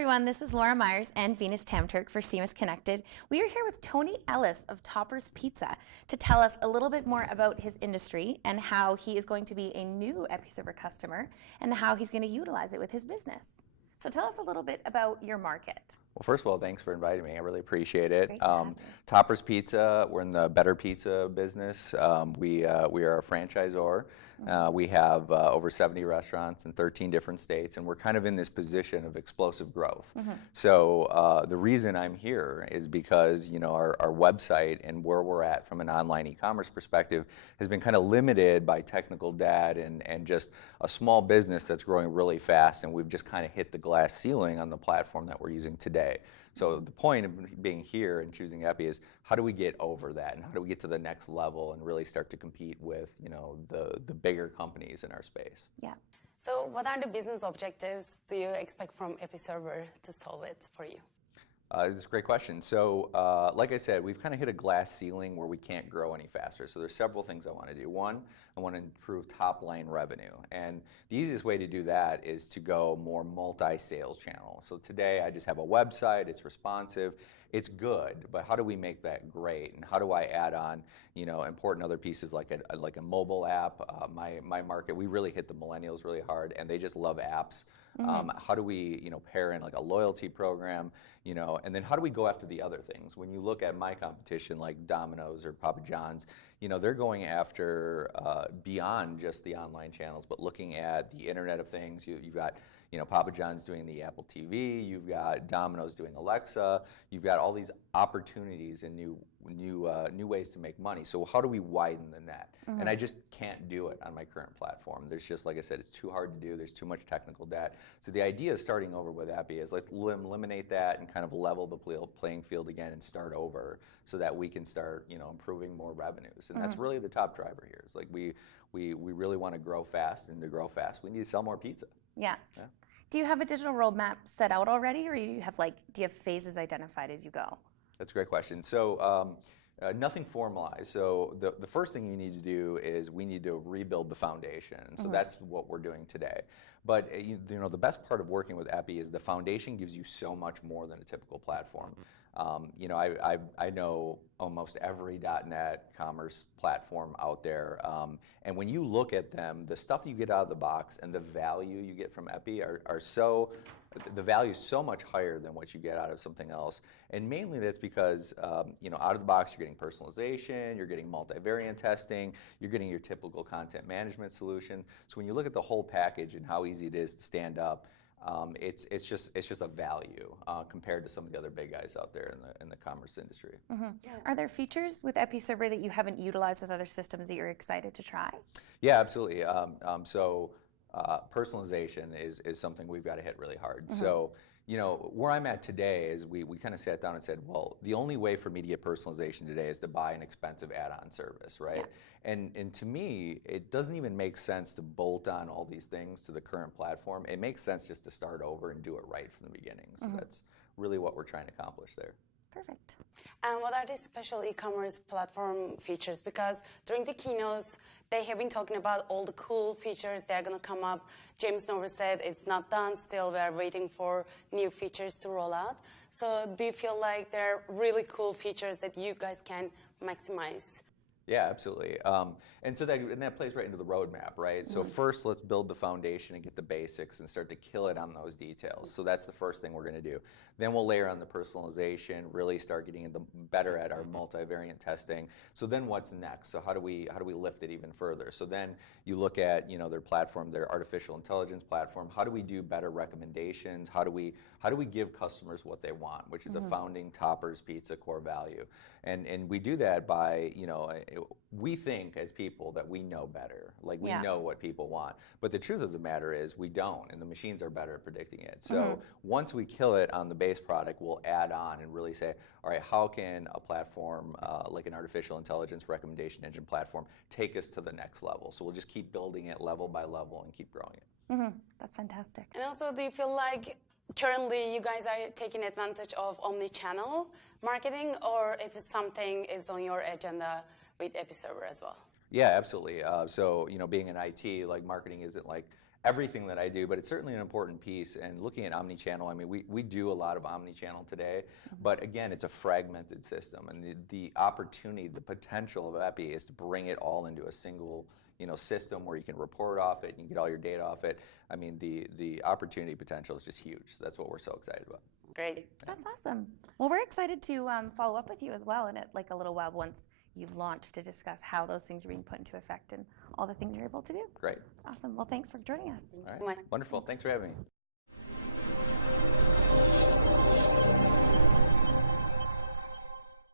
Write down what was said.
everyone, this is Laura Myers and Venus Tamturk for CMS-Connected. We are here with Tony Ellis of Topper's Pizza to tell us a little bit more about his industry and how he is going to be a new Episerver customer and how he's going to utilize it with his business. So tell us a little bit about your market. Well, first of all, thanks for inviting me. I really appreciate it. Great to have you. Topper's Pizza, we're in the better pizza business. We are a franchisor. We have over 70 restaurants in 13 different states, and we're kind of in this position of explosive growth. So the reason I'm here is because our website and where we're at from an online e-commerce perspective has been kind of limited by technical debt and just a small business that's growing really fast, and we've just kind of hit the glass ceiling on the platform that we're using today. So the point of being here and choosing Epi is how do we get over that and how do we get to the next level and really start to compete with the bigger companies in our space. Yeah. So what are the business objectives do you expect from Episerver to solve it for you? It's a great question. So like I said, we've kind of hit a glass ceiling where we can't grow any faster. So there's several things I want to do. One, I want to improve top line revenue. And the easiest way to do that is to go more multi-sales channel. So today I just have a website, it's responsive, it's good, but how do we make that great? And how do I add on important other pieces like a mobile app? My market, we really hit the millennials really hard and they just love apps. How do we pair in like a loyalty program, and then how do we go after the other things? When you look at my competition like Domino's or Papa John's, they're going after beyond just the online channels, but looking at the Internet of Things. You've got Papa John's doing the Apple TV, you've got Domino's doing Alexa, you've got all these opportunities and new ways to make money. So how do we widen the net? And I just can't do it on my current platform. There's just, like I said, it's too hard to do. There's too much technical debt. So the idea of starting over with Epi is let's eliminate that and kind of level the playing field again and start over so that we can start improving more revenues. And that's really the top driver here. It's like we really want to grow fast, and to grow fast we need to sell more pizza. Yeah. Do you have a digital roadmap set out already, or do you have phases identified as you go? That's a great question. So nothing formalized. So the first thing you need to do is we need to rebuild the foundation. So that's what we're doing today. But the best part of working with Epi is the foundation gives you so much more than a typical platform. I know almost every .NET commerce platform out there, and when you look at them, the stuff you get out of the box and the value you get from Epi the value is so much higher than what you get out of something else. And mainly that's because out of the box you're getting personalization, you're getting multivariant testing, you're getting your typical content management solution. So when you look at the whole package and how easy it is to stand up, it's just a value compared to some of the other big guys out there in the commerce industry. Yeah. Are there features with Episerver that you haven't utilized with other systems that you're excited to try? Yeah, absolutely. Personalization is something we've got to hit really hard. So where I'm at today is we kind of sat down and said, well, the only way for me to get personalization today is to buy an expensive add-on service, right? Yeah. And to me, it doesn't even make sense to bolt on all these things to the current platform. It makes sense just to start over and do it right from the beginning. So that's really what we're trying to accomplish there. Perfect. And what are these special e-commerce platform features? Because during the keynotes, they have been talking about all the cool features that are going to come up. James Nover said it's not done still. We're waiting for new features to roll out. So do you feel like there are really cool features that you guys can maximize? Yeah, absolutely. And so that plays right into the roadmap, right? So first, let's build the foundation and get the basics and start to kill it on those details. So that's the first thing we're going to do. Then we'll layer on the personalization, really start getting better at our multivariant testing. So then what's next? So how do we lift it even further? So then you look at their platform, their artificial intelligence platform. How do we do better recommendations? How do we give customers what they want, which is a founding Topper's Pizza core value? And we do that by we think as people that we know better, like we know what people want. But the truth of the matter is we don't, and the machines are better at predicting it. So once we kill it on the base product, we'll add on and really say, all right, how can a platform like an artificial intelligence recommendation engine platform take us to the next level? So we'll just keep building it level by level and keep growing it. That's fantastic. And also, do you feel like currently you guys are taking advantage of omni-channel marketing, or it is something is on your agenda with Episerver as well? Yeah, absolutely. So being in IT, like marketing isn't like everything that I do, but it's certainly an important piece. And looking at omni-channel, I mean, we do a lot of omni-channel today, but again, it's a fragmented system, and the opportunity, the potential of Epi is to bring it all into a single, system where you can report off it, you can get all your data off it. I mean, the opportunity potential is just huge. So that's what we're so excited about. Great. That's awesome. Well, we're excited to follow up with you as well in like a little while once you've launched to discuss how those things are being put into effect and all the things you're able to do. Great. Awesome. Well, thanks for joining us. All right. Wonderful. Thanks for having me.